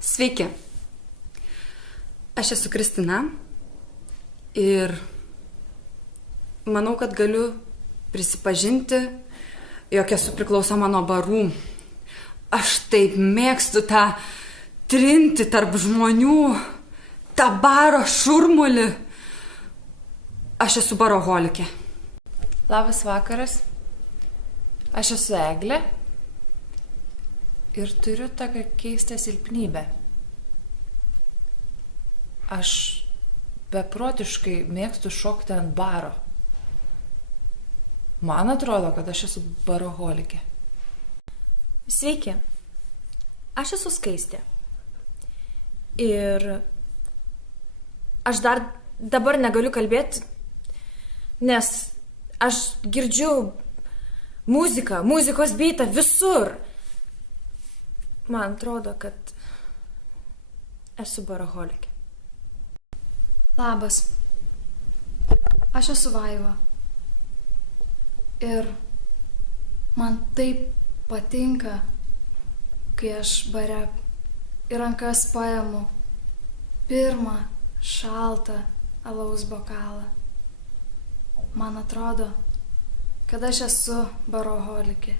Sveiki. Aš esu Kristina ir manau, kad galiu prisipažinti, jog esu priklausoma nuo barų. Aš taip mėgstu tą trinti tarp žmonių, tą baro šurmulį. Aš esu baroholikė. Labas vakaras. Aš esu Eglė ir turiu tokią keistą silpnybę. Aš beprotiškai mėgstu šokti ant baro. Man atrodo, kad aš esu baroholikė. Sveiki, aš esu Skaistė. Ir aš dabar negaliu kalbėti, nes aš girdžiu muziką, muzikos beitą visur. Man atrodo, kad esu baroholikė. Labas, aš esu Vaiva. Ir man taip patinka, kai aš bare į rankas paimu pirmą šaltą alaus bokalą. Man atrodo, kad aš esu baroholikė.